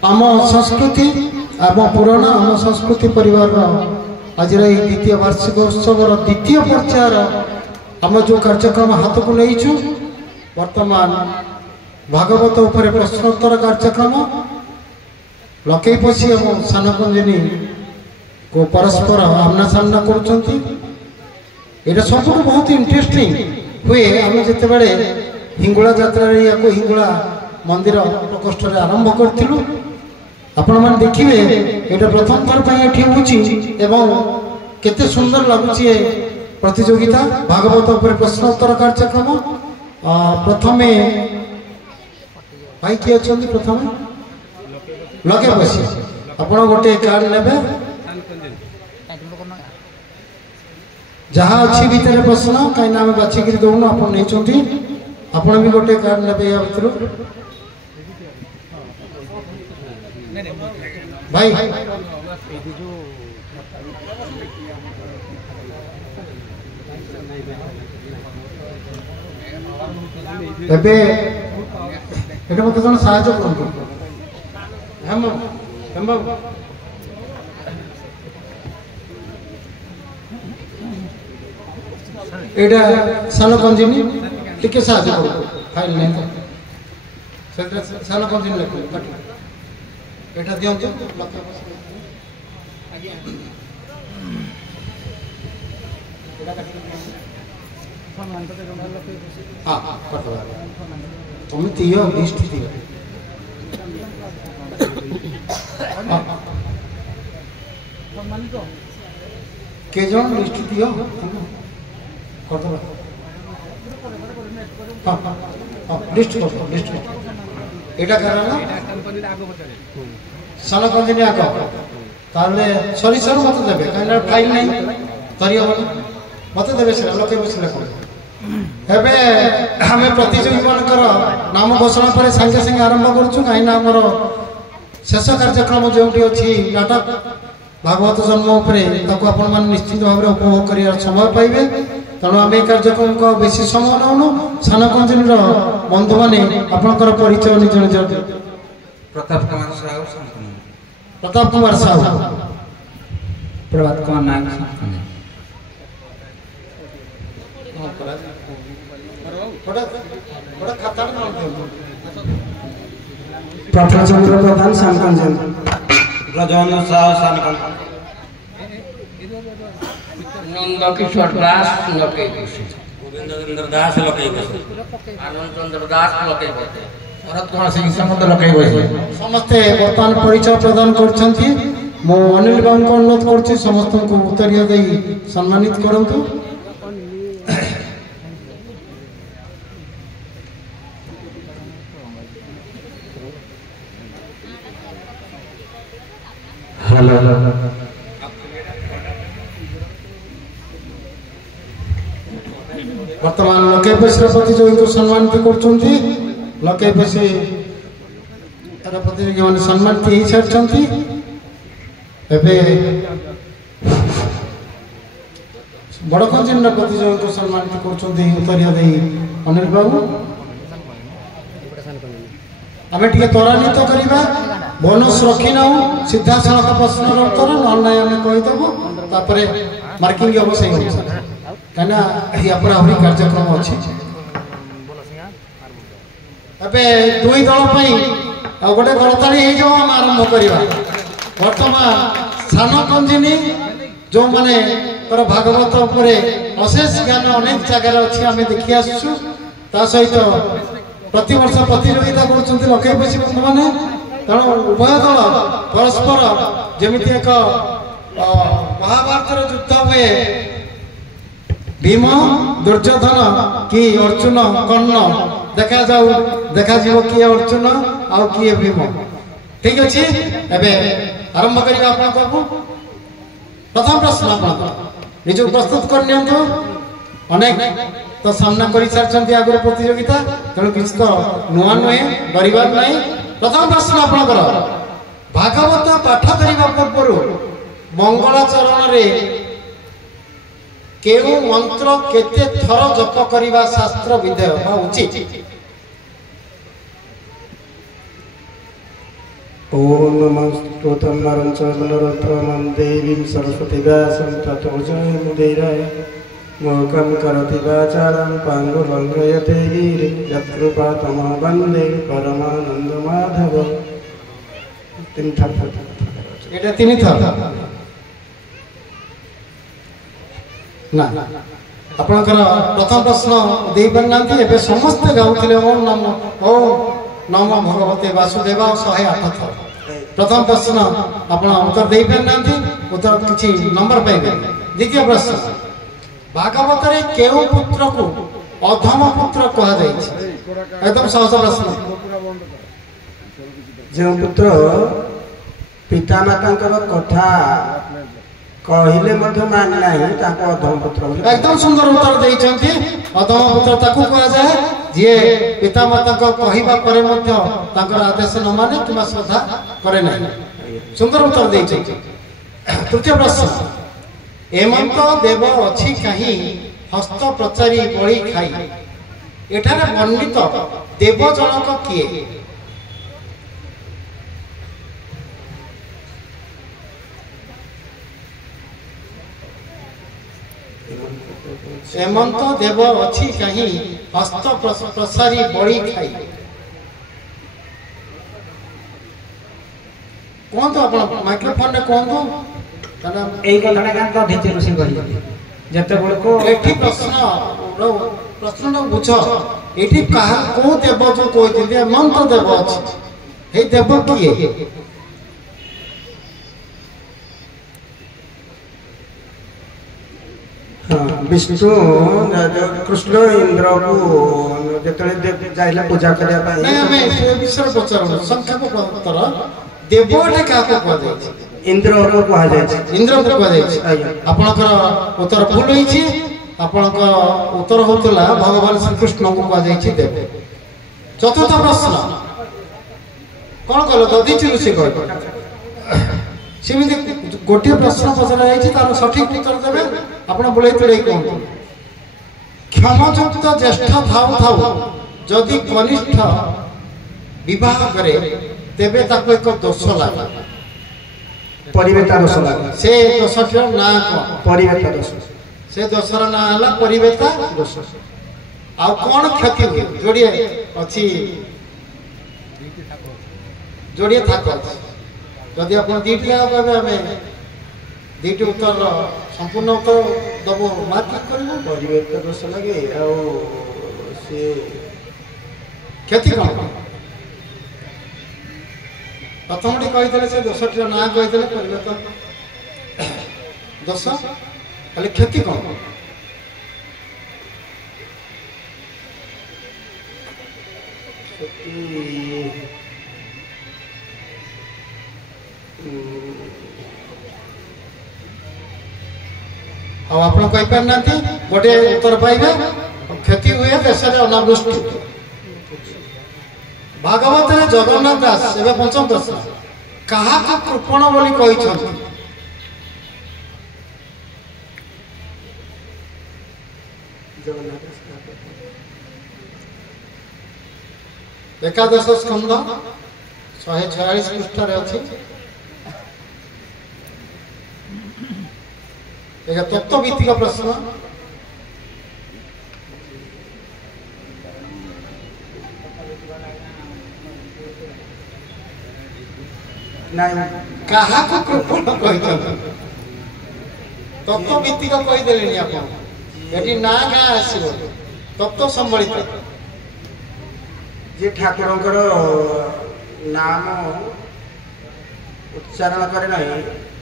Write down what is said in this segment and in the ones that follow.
आम संस्कृति आम पुराना आम संस्कृति परिवार आज द्वितीय वार्षिक उत्सव द्वितीय पर्यायर आम जो कार्यक्रम हाथ को नहीं वर्तमान भागवत उपर प्रश्नोत्तर कार्यक्रम लकई पशी और सानकुंजनी को परस्पर आमना सामना कर सब बहुत इंटरेस्टिंग हुए आम जिते हिंगुला यात्रा या हिंगुला मंदिर प्रकोष्ठ आरंभ करूँ आपण मैंने देखिए ये प्रथम थर केते सुंदर लगुच प्रतियोगिता भागवत उपर प्रश्नोत्तर कार्यक्रम प्रथम भाई किए अच्छा प्रथम लगे बसी आप गोटे कार्ड ने जहाँ अच्छी भितर प्रश्न कहीं आम बाछिक दौन आप भी गोटे कार्ड ने या भर भाई एबे एटा मत जन साहाय्य करंतु हम एटा सान कंजिनी टिके साहाय्य करो फाइल नहीं तो सान कंजिनी लेको एटा दियंतु तुम दियो लिस्ट दियो के जन लिस्ट दियो कर दो लिस्ट कर लिस्ट एटा करना सान कंदिनी आग ताले सरी सर मत देबे काइना फाइल नहीं तरियो मत देबे से लोके बसले को एबे हमें प्रतियोगी मानकर नाम घोषणा पर संगे संगे आरंभ करछु काइना हमर शेष कार्यक्रम जोटी अछि नाटक भागवत जन्म उपरे ताको आपण मान निश्चित भाव रे उपभोग करिया समय पाइबे तेणु आम कार्यक्रम को बेसी समय नौनु सान कंजनी बंधु मैंने आपंकर परिचय निज निज प्रताप कुमार साहू प्रताप कुमार साहू प्रभात कुमार नायक प्रफुल्ल चंद्र प्रधान सानकंजन ब्रजवंत साहू सानकंजन नंदकिशोर दास लकई गोविंदेंद्र दास लकई आनंद चंद्र दास लकई भरत कुमार सिंह समस्त लकई समस्ते वर्तमान परिचय प्रदान करछंती मो अनिल बाबू को अनुरोध करछि समस्त को उत्तरीय देई सम्मानित करंतु हेलो वर्तमान लके पेशर प्रतियोगी को सम्मानित करछंती लके पेशे तारा प्रतियोगी माने सम्मानित ही छछंती एबे बड़खंजिन प्रतियोगी को सम्मानित करछंती उत्तरीय देई अनिल बाबू आमे टिके त्वरान्वित करिबा बोनस रखी ना सीधा सड़क प्रश्न उत्तर ना आम कहीदेव तापर मार्किंग हम से कहीं या कार्यक्रम अच्छी दुई दल गोटे गणताड़ी हो आम आरंभ करवा बर्तमान सान कंजिनी जो मैंने भागवत उपरे अशेष ज्ञान अनेक जगार अच्छी आम देखी आसु सहित प्रतिवर्ष प्रतियोगिता कर लकई बसी बंधु मैंने तेणु उभय दल परस्पर जमी एक महाभारत युद्ध हुए भीम दुर्योधन कि अर्जुन कर्ण देखा जाऊ देखा जीव किए अर्जुन आउ किए भीम ठीक अच्छे एबे आरंभ करिया आपन को प्रथम प्रश्न आपन निज प्रस्तुत कर नियंतो अनेक तो सामना कर सारछंती आगर प्रतियोगिता तेणु किछ तो नुआ नुहे डरिबार नहीं प्रथम प्रश्न आपनकर भागवत पाठ करिबा पूर्व मंगलाचरण रे केउ मंत्र केते थर जप करिबा शास्त्र विधेय बा उचित ओम नमस्तुतं नरं च नरोत्तमं देवीं सरस्वती व्यासं ततो जयमुदीरये मोकं करोति वाचालं पाङ्गुलङ्घयते गिरिं यत्कृपातमो वन्दे परमानन्दमाधव। तीन था এটা তিনি থর না ଆପଣଙ୍କର ପ୍ରଥମ ପ୍ରଶ୍ନ ଦେଇପାରିନାହାନ୍ତି। ଏବେ ସମସ୍ତେ ଗାଉଥିଲେ ଓମ୍ ନମ ଭଗବତେ ବାସୁଦେବ 108 ଥର। ପ୍ରଥମ ପ୍ରଶ୍ନ ଆପଣ ଉତ୍ତର ଦେଇପାରିନାହାନ୍ତି, ଉତ୍ତର କିଛି ନମ୍ବର ପାଇବେ। ଦ୍ୱିତୀୟ ପ୍ରଶ୍ନ, ଭାଗବତରେ କେଉଁ ପୁତ୍ରକୁ ଅଧମ ପୁତ୍ର କୁହାଯାଇଛି? ଏକଦମ ସହଜ ପ୍ରଶ୍ନ। ଯେଉଁ ପୁତ୍ର ପିତାମାତାଙ୍କର କଥା କହିଲେ ମଧ୍ୟ ମାନେ ନାହିଁ ତାକୁ ଅଧମ ପୁତ୍ର ବୋଲି। একদম সুন্দর উত্তর ଦେଇଛନ୍ତି। অধম পুত্র তাକୁ କୁହାଯାଏ ଯିଏ ପିତାମାତାଙ୍କ କହିବା ପରେ ମଧ୍ୟ ତାଙ୍କର ଆଦେଶ ନ ମାନେ କିମ୍ବା ଶ୍ରଦ୍ଧା କରେ ନାହିଁ। ସୁନ୍ଦର ଉତ୍ତର ଦେଇଛନ୍ତି। ତୃତୀୟ ପ୍ରଶ୍ନ, ଏମନ୍ତ ଦେବ ଅଛି କାହିଁ ହସ୍ତ ପ୍ରଚାରି ବଳି ଖାଇ? ଏଠାରେ ବର୍ଣ୍ଣିତ ଦେବ ଜଣକ କିଏ? ଏମନ୍ତ ଦେବ ଅଛି କାହିଁ ହସ୍ତ ପ୍ରସାରି ବଳି ଖାଇ? କୁହନ୍ତୁ, ଆପଣ ମାଇକ୍ରୋଫୋନରେ କୁହନ୍ତୁ। এই কথাটা কেন তো ঢেচে ঋষি কহিলে যেତେବେଳକୁ ଏଠି ପ୍ରଶ୍ନଟା ବୁଝ। ଏଠି କାହା କୋଉ ଦେବ ଯୋଉ କହିଛନ୍ତି ଏମନ୍ତ ଦେବ ଅଛି, ଏଇ ଦେବ କିଏ? विष्णु कृष्ण इंद्र को ଯେତେବେଳେ ଯାଇଲେ ପୂଜା କରିବା ପାଇଁ ନାଇଁ ଆମେ ସେ ବିଷୟରେ ପଚାରୁଛୁ। ସଂକ୍ଷେପ ଉତ୍ତର, ଦେବ ଏଠି କାହାକୁ କୁହାଯାଇଛି? ଇନ୍ଦ୍ରକୁ କୁହାଯାଇଛି। ଇନ୍ଦ୍ରକୁ କୁହାଯାଇଛି। ଆପଣଙ୍କର ଉତ୍ତର ଭୁଲ ହେଇଛି। ଆପଣଙ୍କ ଉତ୍ତର ହଉଥିଲା ଭଗବାନ ଶ୍ରୀକୃଷ୍ଣଙ୍କୁ କୁହାଯାଇଛି ଦେବ। ଚତୁର୍ଥ ପ୍ରଶ୍ନ, କଣ କଲ ଦଧିଚି ଋଷି କହିବ। ସେମିତି ଗୋଟିଏ ପ୍ରଶ୍ନ ପଚରା ଯାଇଛି, ତାର ସଠିକ ଉତ୍ତର ଦେବେ। ଆପଣ ବୁଲେଇ ତୁଳେଇ କୁହନ୍ତୁ। କ୍ଷମଯୁକ୍ତ ଜ୍ୟେଷ୍ଠ ଥାଉ ଥାଉ ଯଦି କନିଷ୍ଠ ବିବାହ କରେ ତେବେ ତାକୁ ଏକ ଦୋଷ ଲାଗେ। ପରିବେତା ଦୋଷ ଲାଗେ। ସେ ଦୋଷଟିର ନାଁ କଣ? ପରିବେତା ଦୋଷ। ସେ ଦୋଷର ନାଁ ହେଲା ପରିବେତା ଦୋଷ। ଆଉ କଣ କ୍ଷତି ହୁଏ? ଯୋଡ଼ିଏ ଅଛି, ଯୋଡ଼ିଏ ଥାକ ଅଛି। ଯଦି ଆପଣ ଦୁଇଟି ଯାକ କହିବେ ଆମେ ଦୁଇଟି ଉତ୍ତରର ସମ୍ପୂର୍ଣ୍ଣ ଉତ୍ତର ଦେବୁ, ମାର୍କ କରିବୁ। ପରିବେତା ଦୋଷ ଲାଗେ ଆଉ ସେ କ୍ଷତି କଣ? ପ୍ରଥମଟି କହିଥିଲେ ସେ ଦୋଷଟିର ନାଁ କହିଥିଲେ ପରିବେତା ଦୋଷ, ହେଲେ କ୍ଷତି କଣ? ଆଉ ଆପଣ କହିପାରିନାହାନ୍ତି, ଗୋଟିଏ ଉତ୍ତର ପାଇବେ। କ୍ଷତି ହୁଏ ଦେଶରେ ଅନାବୃଷ୍ଟି। ଭାଗବତରେ ଜଗନ୍ନାଥ ଦାସ, ଏବେ ପଞ୍ଚମ ପ୍ରଶ୍ନ, କାହାକୁ କୃପଣ ବୋଲି କହିଛନ୍ତି? ଏକାଦଶ ସ୍କନ୍ଧ 146 ପୃଷ୍ଠାରେ ଅଛି। ଏକ ତତ୍ତ୍ୱ ଭିତ୍ତିକ ପ୍ରଶ୍ନ। କାହାକୁ କୃପଣ କହିଛନ୍ତି? ତତ୍ତ୍ୱ ଭିତ୍ତିକ କହିଦେଲେଣି ଆପଣ। ଏଠି ନାଁ ଗାଁ ଆସିବ, ତତ୍ତ୍ୱ ସମ୍ବଳିତ। ଯେ ଠାକୁରଙ୍କର ନାମ ଉଚ୍ଚାରଣ କରେ ନାହିଁ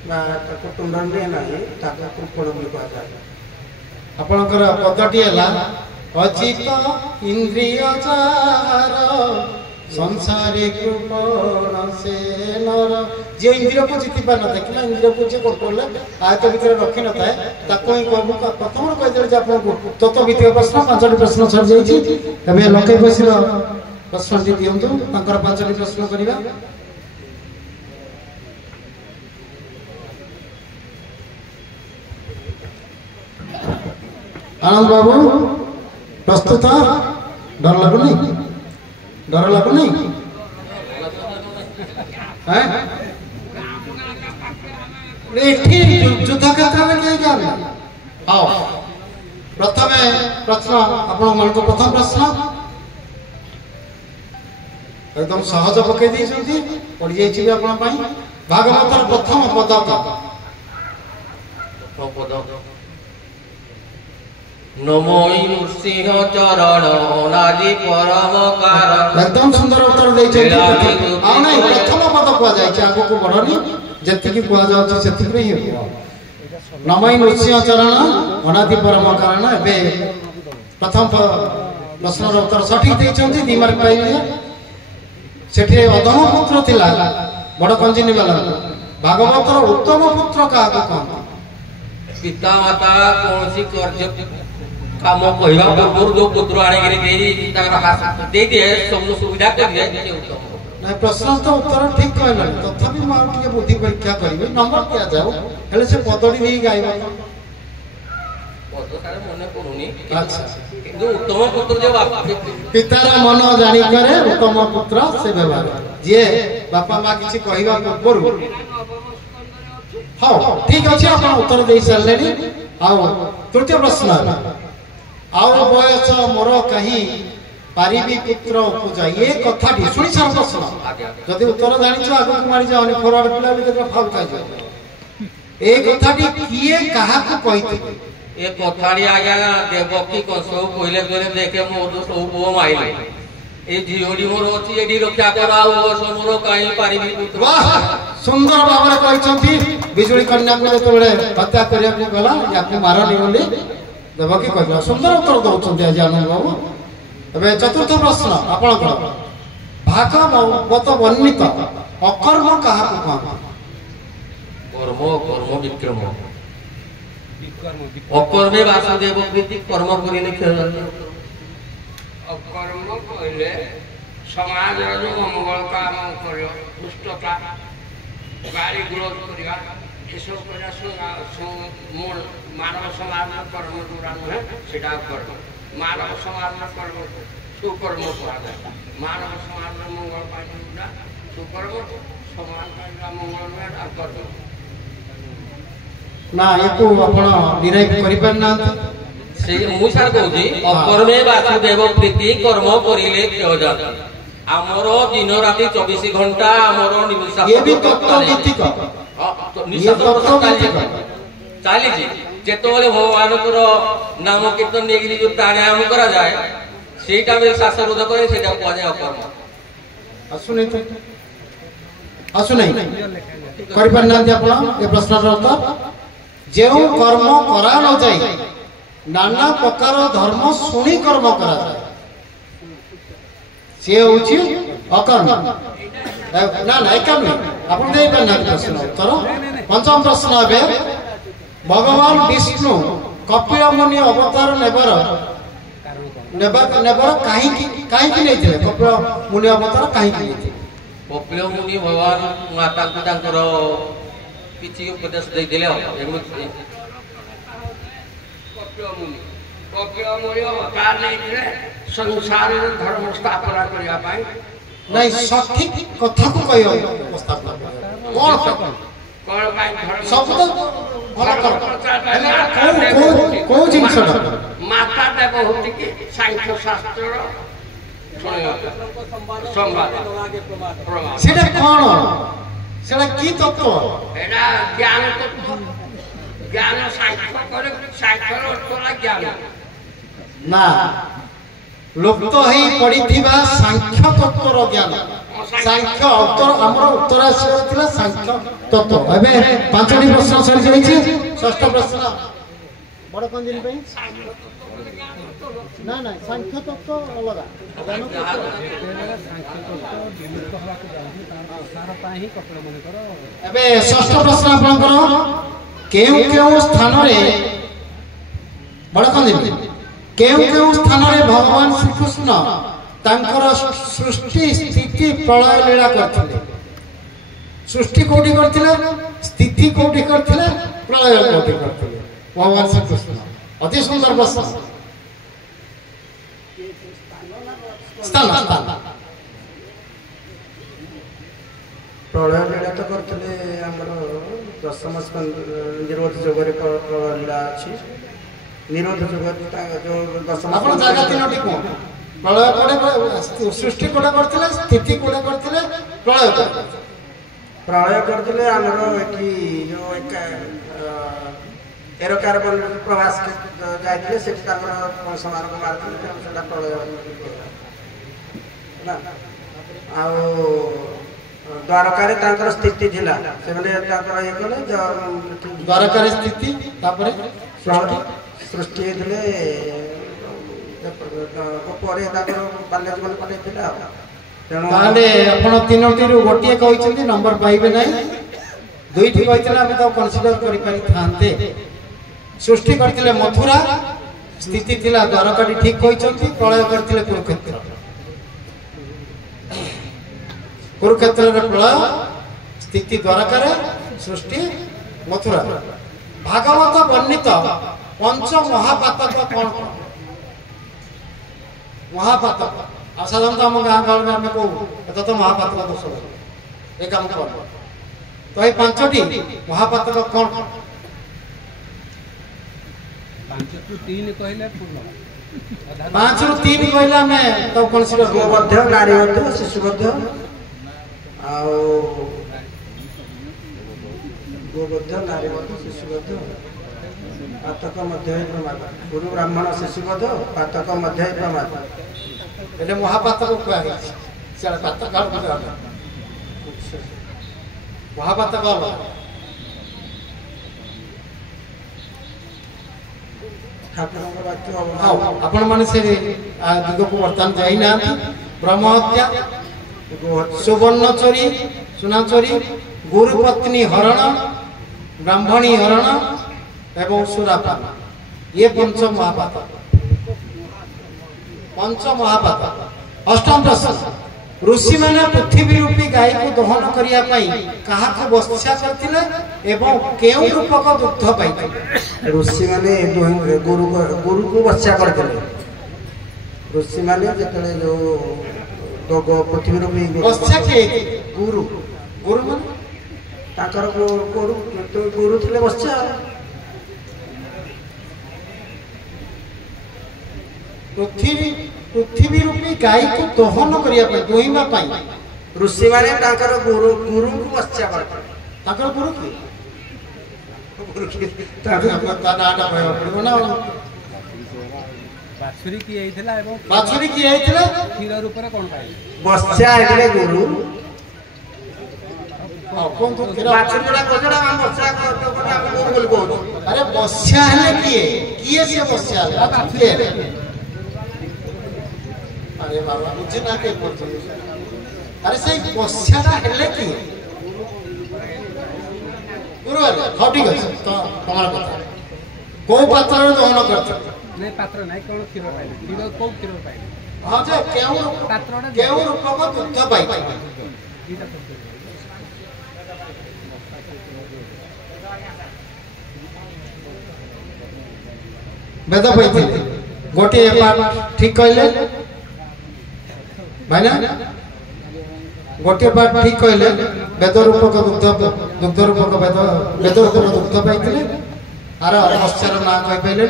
ବା ତାକୁ ତୁଣ୍ଡ ନିଏ ନାହିଁ ତାକୁ କୃପଣ ବୋଲି କୁହାଯାଏ। ଆପଣଙ୍କର ପଦଟି ହେଲା ଅଜିତ ଇନ୍ଦ୍ରିୟ ଯାହାର ସଂସାରେ କୃପଣ ସେ ନର। ଯିଏ ଇନ୍ଦ୍ରିୟକୁ ଜିତି ପାରିନଥାଏ କିମ୍ବା ଇନ୍ଦ୍ରିୟକୁ ଯିଏ କଣ୍ଟ୍ରୋଲ ଆୟତ ଭିତରେ ରଖିନଥାଏ ତାକୁ ହିଁ କହିବୁ। ପ୍ରଥମରୁ କହିଦେଲେ ଯେ ଆପଣଙ୍କୁ ତତ୍ତ୍ୱ ଭିତ୍ତିକ ପ୍ରଶ୍ନ 5ଟି ପ୍ରଶ୍ନ ସରିଯାଇଛି। ଏବେ ଲକ୍ଷେ ବସିର ପ୍ରଶ୍ନଟି ଦିଅନ୍ତୁ, ତାଙ୍କର 5ଟି ପ୍ରଶ୍ନ କରିବା। आनंद बाबू प्रस्तुत? डर लगुनि? डर लगुनि? हैं? प्रश्न आपण मन को प्रथम प्रश्न एकदम सहज पकई दी पड़ जाइए आपण भागवतर प्रथम पद नमोई नृसिंह चरण अनादि परम कारण एकदम सुंदर उत्तर नहीं प्रथम पद कह आग को बढ़नी जी कह नमोई नृसिंह चरण अनादि परम कारण ए प्रथम प्रश्न उत्तर सठिक देते दी मार्क पाइले सेठी अधम पुत्र थिला बड़ कंजिनी वाला भागवतर उत्तम पुत्र क्या कहते पिता माता कौन सी कार्य काम कहवा पूर्व जो पुत्र आने दे दिए सब सुविधा कर दिए नहीं प्रश्न तो उत्तर ठीक कहला तथापि मां टिके बुद्धि परीक्षा करिवे नंबर दिया जाओ हेले से पदड़ी नहीं गाइबा पद सारे मने पड़ुनी अच्छा किंतु उत्तम पुत्र जो पितार मन जानी करे उत्तम पुत्र से व्यवहार जे बापा मां किछि कहवा पूर्व हाँ ठीक अच्छे आप उत्तर दे सारे आओ तृतीय प्रश्न आओ बयस मोर कहीं पारिबी पुत्र उपजा ये कथा शुणी सार प्रश्न जदि उत्तर जानी आगे मारी जाओ फरवर्ड पिला भी फाउ खाई ए कथाटी किए कहा को कहिते ए कथाड़ी आज्ञा देवकी कसौ कहले गले देखे मोर सब पुओ माइले ए झियोडी मोर अछि एडी रक्षा करा वर्ष मोर काई पारिबी पुत्र वाह सुंदर भाବରେ କହିଛନ୍ତି बिजुली कन्या को जेतबेले हत्या करिया को गला याकु मारनी बोली देवकी कहला सुंदर उत्तर दउଛନ୍ତି आज आनंद बाबू एबे चतुर्थ प्रश्न आपण को भागवत वर्णित अकर्म कहा को कहबा कर्म कर्म विक्रम अकर्मे वासुदेव प्रीति कर्म करिले अकर्म कहले समाज जो मंगल काम करियो दुष्टता गाड़ी ग्रोथ करिया एसब करिया मूल मानव समाज में कर्म जोड़ा है सेटा कर्म मानव समाज में कर्म सुकर्म कहा जाता मानव समाज में मंगल पाई जोड़ा सुकर्म समाज का मंगल में अकर्म ना एको आपण डिराइव करि परना से मु सार कहूजी अकर्मे वासुदेव प्रीति कर्म करिले प्रयोजन हमरो दिन राति 24 घंटा हमरो निमिषा ये भी तत्व नीतिक ये तत्व नीतिक चाली जी जेतोले भगवान को नाम कीर्तन नेगिरी जो प्राणायाम करा जाए सेटा में शास्त्रोध करे सेटा को जाय अकर्म असु नहीं करि परना आपण ए प्रश्नर उत्तर जेउ कर्म करा न जाय नाना प्रकार धर्म सुनी कर्म करा जाए से होची अकर्म ना ना एकम आपण दे परना प्रश्न उत्तर पंचम प्रश्न है भगवान विष्णु कपिल मुनि अवतार नेबर कहीं नहीं थे कपिल मुनि अवतार कहीं नहीं थे कपिल मुनि भगवान माता को तांकर किछि उपदेश दे दिले एमि कपिल मुनि अवतार नहीं संसार धर्म स्थापना करिया पाई नहीं सठिक कथा को कहियो स्थापना कौन कौन पाई धर्म सब तो भला कर को जिंस माता देवहूति की सांख्य शास्त्र संवाद प्रमाण सेटा कोन सेटा की तत्व एडा ज्ञान तत्व ज्ञान सांख्य करे सांख्य तोरा ज्ञान ना लुप्त ही पड़िथिबा सांख्य तत्वर ज्ञान सांख्य उत्तर हमर उत्तराशय थिला सांख्य तत्व एबे पांचटी प्रश्न सरी जाईछि षष्ठ प्रश्न बड़ कंजिन पे ना ना सांख्य तत्व अलग ज्ञान एबे षष्ठ प्रश्न आपनकर केउ केउ स्थान रे बड़ कंजिन केउ स्थान रे भगवान श्री कृष्ण तांकर सृष्टि स्थिति प्रलय लीला करथिले सृष्टि कोठी करथिले स्थिति कोठी करथिले प्रलय कोठी करथिले भगवान श्री कृष्ण अति सुंदर प्रश्न स्थान स्थान प्रलय लीला तो करथिले हमर दशम स्कंद निरोध जोगरे प्रलय लीला अछि ନିରୋଧ ଯୁଗ ଯୋଉ ଦଶମ ଆପଣ ଜାଗା ତିନୋଟି କୁହ। ପ୍ରଳୟ କୋଉଟା, ସୃଷ୍ଟି କୋଉଟା କରିଥିଲେ, ସ୍ଥିତି କୋଉଟା କରିଥିଲେ, ପ୍ରଳୟ କୋଉଟା? ପ୍ରଳୟ କରିଥିଲେ ଆମର ଏଠି ଯୋଉ ଏରକାର ପ୍ରବାସ ଯାଇଥିଲେ, ସେଠି ତାଙ୍କର ସେମାନଙ୍କୁ ମାରିଥିଲେ, ତେଣୁ ସେଟା ପ୍ରଳୟ ନା। ଆଉ ଦ୍ୱାରକାରେ ତାଙ୍କର ସ୍ଥିତି ଥିଲା, ସେମାନେ ତାଙ୍କର ଇଏ କଲେ ଦ୍ୱାରକାରେ ସ୍ଥିତି, ତାପରେ ସୃଷ୍ଟି ହେଇଥିଲେ ପରେ ତାଙ୍କର ବାଲ୍ୟ ଜୀବନ କଟେଇଥିଲେ ଆଉ। ତେଣୁ ତାହେଲେ ଆପଣ ତିନୋଟିରୁ ଗୋଟିଏ କହିଛନ୍ତି, ନମ୍ବର ପାଇବେ ନାହିଁ। ଦୁଇଟି କହିଥିଲେ ଆମେ ତାକୁ କନସିଡର କରିପାରିଥାନ୍ତେ। ସୃଷ୍ଟି କରିଥିଲେ ମଥୁରା, ସ୍ଥିତି ଥିଲା ଦ୍ୱାରକାଟି, ଠିକ କହିଛନ୍ତି। ପ୍ରଳୟ କରିଥିଲେ କୁରୁକ୍ଷେତ୍ର। କୁରୁକ୍ଷେତ୍ରରେ ପ୍ରଳୟ, ସ୍ଥିତି ଦ୍ୱାରକାରେ, ସୃଷ୍ଟି ମଥୁରା। ଭାଗବତ ବର୍ଣ୍ଣିତ ପଞ୍ଚ ମହାପାତକ କଣ କଣ? ମହାପାତକ ଆଉ ସାଧାରଣତଃ ଆମ ଗାଁ ଗହଳିରେ ଆମେ କହୁ ଏତ ତ ମହାପାତକ ଦୋଷ ଏ କାମ କର। ତ ଏଇ ପାଞ୍ଚଟି ମହାପାତକ କଣ? 5 ରୁ 3 କହିଲେ ପୂର୍ଣ୍ଣ। 5 ରୁ 3 କହିଲେ ଆମେ ତାକୁ କନସିଡର ଗୋ ମଧ୍ୟ, ନାରୀ ମଧ୍ୟ, ଶିଶୁ ମଧ୍ୟ, ଆଉ ଗୋ ମଧ୍ୟ, ନାରୀ ମଧ୍ୟ, ଶିଶୁ ମଧ୍ୟ, ପାତକ ମଧ୍ୟ ପ୍ରମାଦ, ଗୁରୁ ବ୍ରାହ୍ମଣ ଶିଶୁ ମଧ୍ୟ, ପାତକ ମଧ୍ୟ ପ୍ରମାଦ। એટલે મહાપાતકો કહેવાય છે. ચાલો પાતક મહાપાતક ଠାକୁରଙ୍କ ବାକ୍ୟ ଆପଣ ମାନେ ସେ ଦିଗକୁ ବର୍ତ୍ତମାନ ଯାଇନାହାନ୍ତି। ବ୍ରହ୍ମ ହତ୍ୟା, ସୁବର୍ଣ୍ଣ ଚୋରି, ସୁନା ଚୋରି, ଗୁରୁ ପତ୍ନୀ ହରଣ, ବ୍ରାହ୍ମଣୀ ହରଣ ଏବଂ ସୁରାପାନ, ଇଏ ପଞ୍ଚ ମହାପାତକ। पंच महापातक। अष्टम प्रश्न, ऋषि माने पृथ्वी रूपी गाय को दहन करिया पई काहाको बस्या करथिले एवं केउ रूपक दुग्ध पाइथिले? ऋषि माने गुरु को बस्या करथिले। ऋषि माने जेतले जो दोग पृथ्वी रूपी बस्या के गुरु गुरु माने ताकर गुरु थिले बस्या। पृथ्वी रूपी गाय को दहन करिया पई दोहिमा पई ऋषि माने ताकर गुरु को बस्या करथिले। ताकर गुरु की ताकर नाटा भयो पड़ो ना। बाछुरी की आइथिला एवं बाछुरी की आइथिला क्षीर रूप रे कोन पाइले? बस्या आइले गुरु। कोन तो बाछुरी जोडा कोजडा हम बस्या करतो कोन हम कोन बोल कहू? अरे बस्या है किए से बस्या है बाछुरी। अरे बाबा मुझे ना के बोलते। अरे सही बस्या ना हेले की गुरु हाउ ठीक है तो हमारा कथा को पात्र दहन करते नहीं पात्र नहीं कोन क्षीर पाइले? क्षीर को क्षीर पाइले? हां जे केउ रूपक दुग्ध पाई वेद पाई गोटे पाठ ठीक कहले भाई ना गोटे पाठ ठीक कहले वेद रूपक दुग्ध रूपक वेद रूपक दुग्ध पाइथिले आर अवश्यर ना कहि पाइले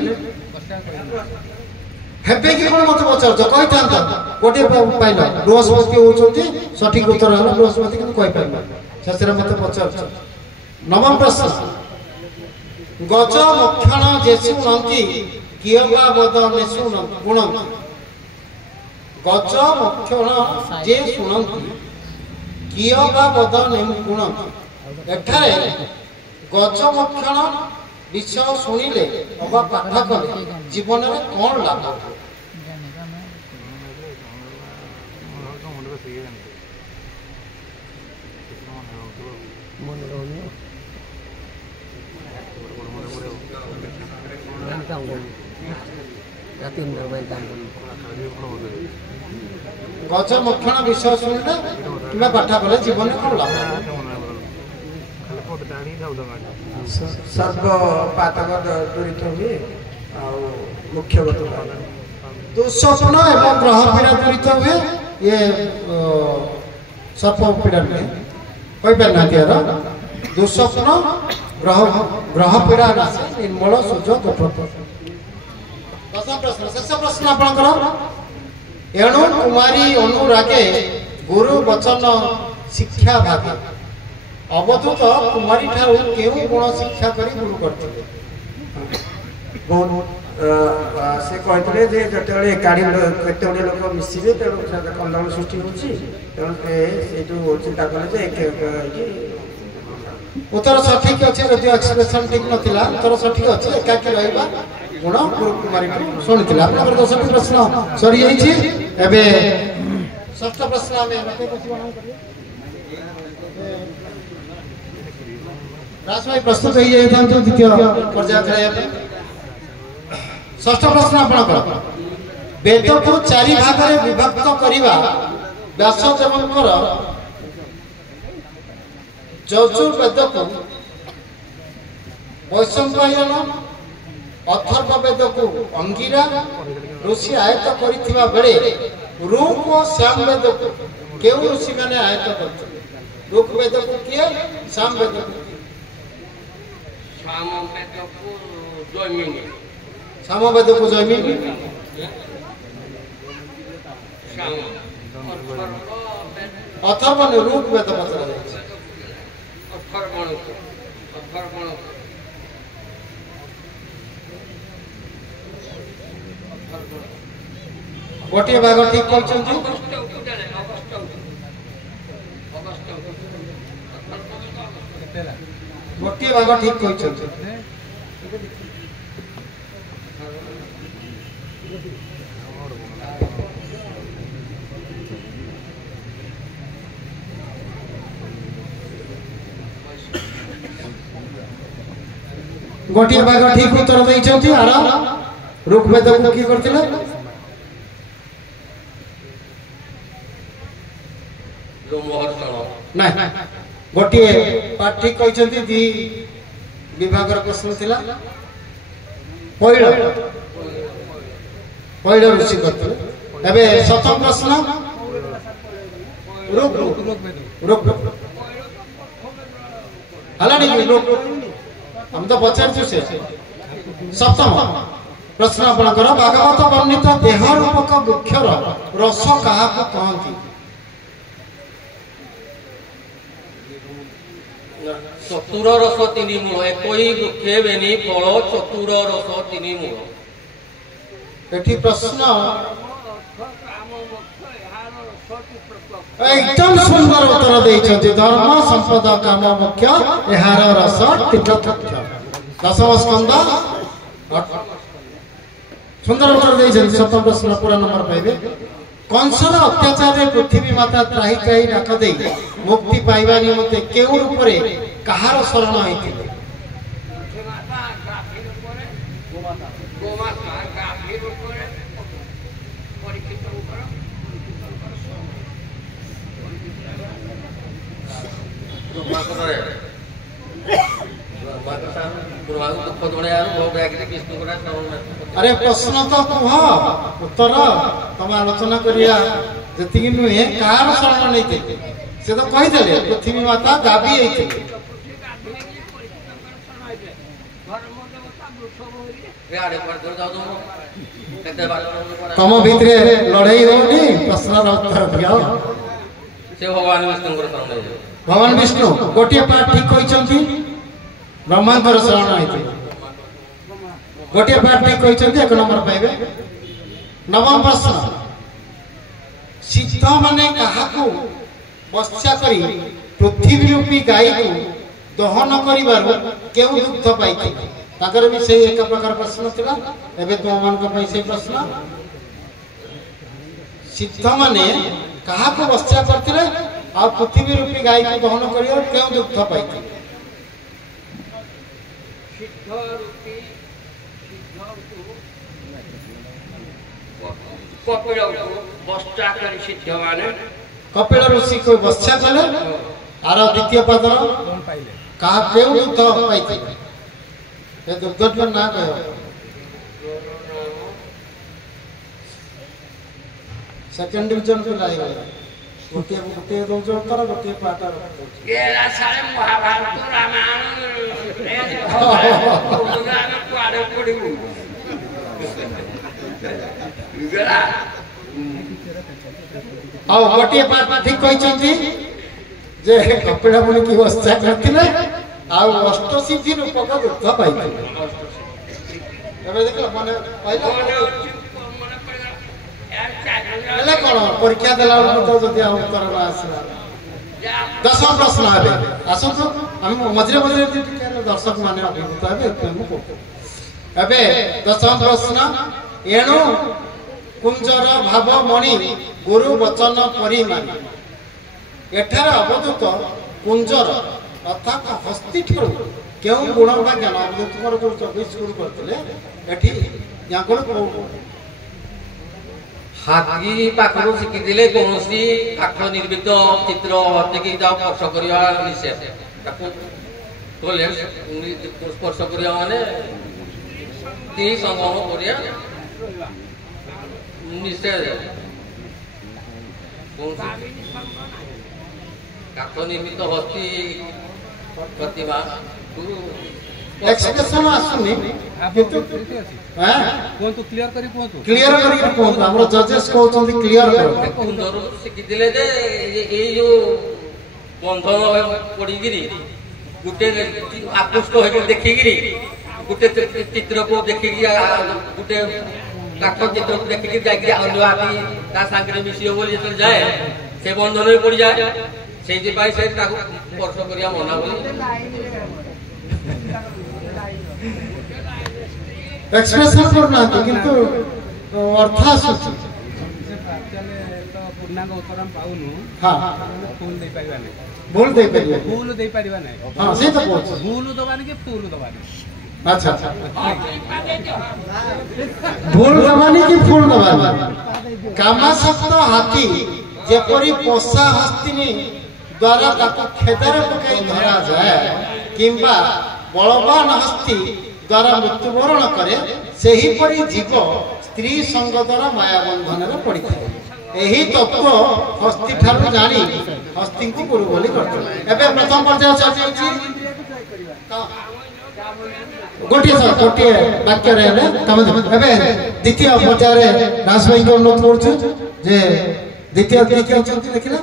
हेबे कि कोन मत पचार कहि थांत गोटे पाइल बृहस्पति होचोती सठिक उत्तर हला बृहस्पति कि कहि पाइल शास्त्र मत पचार। नवम प्रश्न, गज मक्षण जेसु नंती कियबा बद नेसु गुणंती। गज मक्षण जे सुनंती कियबा बद नेमु गुणंती। एठारे गज मक्षण विषय शुणिले अबा पाठ कले जीवन में कौन लाभ? गज मक्षण विषय शुणिले कि पाठ कले जीवन में कौन लाभ? सर्व पातक दूरित हुए मुख्य दुस्वप्न एवं ग्रह पीड़ा दूरित हुए। ये सर्प पीड़ा नहीं कही पार ना दुस्वप्न ग्रह पीड़ा नाशे निर्मल सूर्य दशम प्रश्न शेष प्रश्न आपणकर एणु कुमारी अनुरागे गुरु वचन शिक्षा भागे अवधूत कुमारी ठारू केउ गुण शिक्षा करी गुरु करथिले से कहते जे जतबे एकाडी केते गुडे लोक मिसिबे तेणु कंदल सृष्टि होची तेणु से चिंता कले जे उत्तर सठिक अच्छे जदि एक्सप्रेशन ठीक नथिला उत्तर सठिक अच्छे एकाकी रहबा गुण गुरु कुमारी शुणुला आपन 10टी प्रश्न सरी जाइछि एबे षष्ठ प्रश्न आमे राज भाई प्रस्तुत हो जाए द्वितीय पर्याय खेल षष्ठ प्रश्न आपणकर वेद को चारि भाग रे विभक्त करिवा व्यासदेवंकर यजुर्वेद को वैशंपायन अथर्व वेद को अंगिरा ऋषि आयत करिथिबा बेले ऋक और श्याम वेद को केउ ऋषि माने आयत करथिले ऋक वेद को किए श्याम वेद को सामवेद को जमीन अथर्व ने रूप वेद पचरा जाय गोटे भाग ठीक कहछन्ती गोटे भाग ठीक कहछन्ती गोटे भाग ठीक उत्तर दैछन्ती आर ऋग्वेद को की करथिले ना गोटे पाठ ठीक कहछन्ती दी विभाग र प्रश्न थिला पहिलो पहिलो ऋषि करथिले एबे प्रथम प्रश्न ऋग हलानी ऋग हम तो पचार से सप्तम प्रश्न आपणकर भागवत वर्णित देह रूपक वृक्षर रस क्या कहती चतुर रस तीन मूल एक वृक्षे बेनी फल चतुर रस तीन मूल एठी प्रश्न एकदम सुंदर उत्तर देइछन्ति धर्म संपद काम मुख्य एहार रस तीर्थ दशम स्कंद सुंदर उत्तर देइछन्ति सप्तम प्रश्न पूरा नंबर पाइबे कंसर अत्याचार रे पृथ्वी माता त्राही कहि राख देई मुक्ति पाइबा निमते केउ रूप रे कहार शरण आइथिले अरे प्रश्न तो कह उत्तर तुम आलोचना करिया जति नुहे कार शरण नहीं से तो कहीदेले पृथ्वी माता गाबी तुम भितर लड़ाई होनी प्रश्न उत्तर दिया से भगवान विष्णु गोटे पाठ ठीक कहते ब्रह्मांडर शरण आइते गोटे पाठ ठीक कहते एक नंबर पाइबे नवम प्रश्न सिद्ध माने काहाकू बस्या करी पृथ्वी रूपी गाई को दहन करिबार केउ दुग्ध पाइते ताकर भी से एक प्रकार प्रश्न थिला एबे तुम मान को पई से प्रश्न सिद्ध माने काहाकू बस्या करथिले आ पृथ्वी रूपी गाई को दहन करियो केउ दुग्ध पाइते सिद्ध रूपी कपिल बस्ता करी सिद्ध माने कपिल ऋषि को बस्या कले आर द्वितीय पदर कहा केउ दुग्ध पाइते ए दुग्ध ना कहो सेकंड डिवीजन पे लाई गए गोटे गोटे रोज उत्तर गोटे पाठ एला सारे महाभारत रामायण ए कुआडे पडिबु ଆଉ ଗୋଟିଏ ପାଠ ଠିକ କହିଛନ୍ତି ଯେ କପିଳା ମୁନି କି ଅସ୍ଥା କରିଥିଲେ ଆଉ ଅଷ୍ଟସିଦ୍ଧି ରୂପକ ଦୁଃଖ ପାଇଥିଲେ। ଏବେ ଦେଖିଲ ମନେ ହେଲେ କଣ ପରୀକ୍ଷା ଦେଲା ବେଳକୁ ତ ଯଦି ଆଉ ଉତ୍ତର ନ ଆସିଲା। ଦଶମ ପ୍ରଶ୍ନ ହେବେ ଆସନ୍ତୁ ଆମେ ମଝିରେ ମଝିରେ ଟିକେ ଦର୍ଶକ ମାନେ ଅଭିଭୂତ ହେବେ ଏବେ ଦଶମ ପ୍ରଶ୍ନ ଏଣୁ କୁଞ୍ଜର ଭାବ ମଣି ଗୁରୁ ବଚନ ପରିମାଣ ଏଠାରେ ଅବଧୂତ କୁଞ୍ଜର ଅର୍ଥାତ୍ ହସ୍ତି ଠାରୁ କେଉଁ ଗୁଣ ବା ଜ୍ଞାନ ଅବଧୂତଙ୍କର ଯୋଉ 24 ଗୁଣ କରିଥିଲେ ଏଠି ୟାଙ୍କର କୋଉ ହାତୀ ପାଖରୁ ଶିଖିଥିଲେ କୌଣସି କାଠ ନିର୍ମିତ ଚିତ୍ର ହସ୍ତକି ଯାହା ସ୍ପର୍ଶ କରିବା ନିଷେଧ। ତାକୁ କଲେ ସ୍ପର୍ଶ କରିବା ମାନେ ସ୍ତ୍ରୀ ସଙ୍ଗମ କରିବା ନିଷେଧ। କାଠ ନିର୍ମିତ ହସ୍ତି ପ୍ରତିମା ଏକ୍ସପ୍ରେସନ ଆସୁନି କିନ୍ତୁ କୁହନ୍ତୁ କ୍ଲିୟର କରି କୁହନ୍ତୁ ଆମର ଜଜେସ୍ କହୁଛନ୍ତି କ୍ଲିୟର କରନ୍ତୁ। କୁଞ୍ଜରୁ ଶିଖିଥିଲେ ଯେ ଏଇ ଯୋଉ ବନ୍ଧନ ପଡିକିରି ଗୋଟେ ଆକୃଷ୍ଟ ହେଇକି ଦେଖିକିରି ଗୋଟେ ଚିତ୍ରକୁ ଦେଖିକି ଗୋଟେ କାଠ ଚିତ୍ରକୁ ଦେଖିକି ଯାଇକିରି ଅନ୍ୟ ହାତୀ ତା ସାଙ୍ଗରେ ମିଶିବ ବୋଲି ଯେତେବେଳେ ଯାଏ ସେ ବନ୍ଧନରେ ପଡିଯାଏ। ସେଇଥିପାଇଁ ସେ ତାକୁ ସ୍ପର୍ଶ କରିବା ମନା ବୋଲି ଏକ୍ସପ୍ରେସନ କରୁନାହାନ୍ତି କିନ୍ତୁ ଅର୍ଥ ଆସୁଛି। ପୂର୍ଣ୍ଣାଙ୍ଗ ଉତ୍ତର ପାଉନୁ ଫୁଲ ଦେଇପାରିବା ନାହିଁ ଭୁଲ ଦେଇପାରିବେ ଫୁଲ ଦେଇପାରିବା ନାହିଁ ହଁ ସେଇ ତ କହୁଛି ଭୁଲ ଦବାନି କି ଫୁଲ ଦବାନି। ଆଚ୍ଛା ଭୁଲ ଦବାନି କି ଫୁଲ ଦବାନି। କାମାସକ୍ତ ହାତୀ ଯେପରି ପୋଷା ହସ୍ତିନୀ ଦ୍ୱାରା ତାକୁ ଖେଦରେ ପକାଇ ଧରାଯାଏ କିମ୍ବା ବଳବାନ ହସ୍ତି ଦ୍ୱାରା ମୃତ୍ୟୁବରଣ କରେ ସେହିପରି ଜୀବ ସ୍ତ୍ରୀ ସଙ୍ଗ ଦ୍ୱାରା ମାୟାବନ୍ଧନରେ ପଡ଼ିଥାଏ। ଏହି ତତ୍ତ୍ୱ ହସ୍ତି ଠାରୁ ଜାଣି ହସ୍ତିଙ୍କୁ ଗୁରୁ ବୋଲି କରିଥିଲେ। ଏବେ ପ୍ରଥମ ପର୍ଯ୍ୟାୟ ଚାଲିଛି ଗୋଟିଏ ବାକ୍ୟରେ ହେଲେ ଏବେ ଦ୍ୱିତୀୟ ପର୍ଯ୍ୟାୟରେ ରାଜ ଭାଇଙ୍କୁ ଅନୁରୋଧ କରୁଛୁ ଯେ ଦ୍ୱିତୀୟ ଅଛନ୍ତି ଦେଖିଲେ